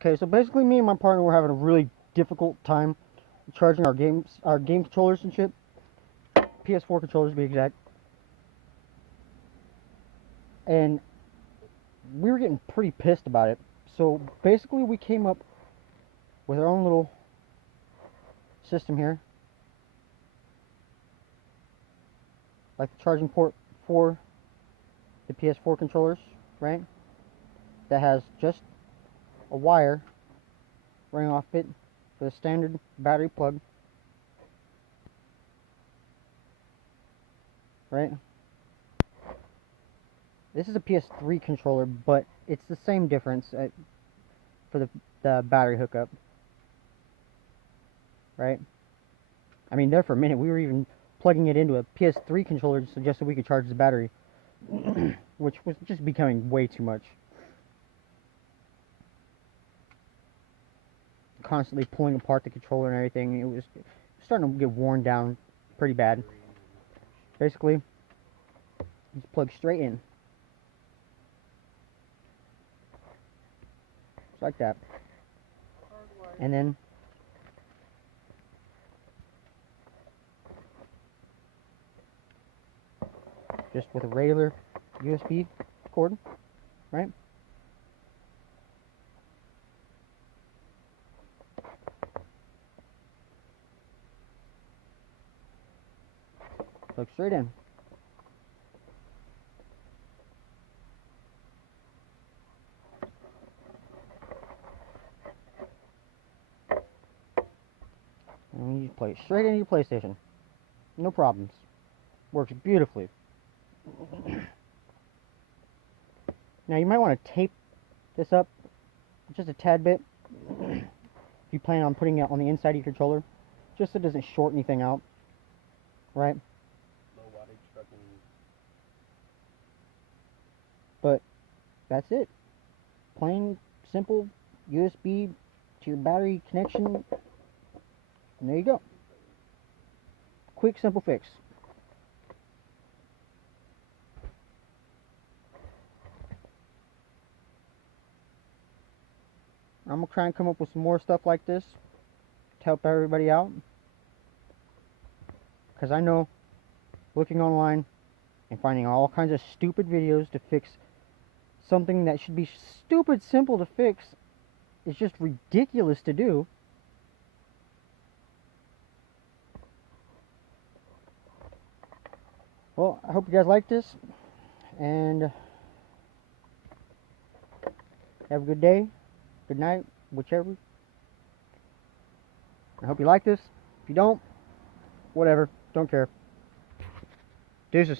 Okay, so basically me and my partner were having a really difficult time charging our game controllers and shit. PS4 controllers to be exact. And we were getting pretty pissed about it. So basically we came up with our own little system here. Like the charging port for the PS4 controllers, right? That has just a wire running off it for the standard battery plug. Right? This is a PS3 controller, but it's the same difference for the battery hookup. Right? I mean, there for a minute, we were even plugging it into a PS3 controller just so we could charge the battery, which was just becoming way too much. Constantly pulling apart the controller and everything, it was starting to get worn down pretty bad. Basically, just plug straight in. Just like that. And then just with a regular USB cord, right? Plug straight in. And you play it straight into your PlayStation. No problems. Works beautifully. Now you might want to tape this up just a tad bit if you plan on putting it on the inside of your controller, just so it doesn't short anything out, right? Low wattage trucking. But that's it. Plain, simple USB to your battery connection, and there you go. Quick, simple fix. I'm going to try and come up with some more stuff like this to help everybody out. Because I know looking online and finding all kinds of stupid videos to fix something that should be stupid simple to fix is just ridiculous to do. Well, I hope you guys like this, and have a good day, good night, whichever. I hope you like this. If you don't, whatever, don't care. Deuces.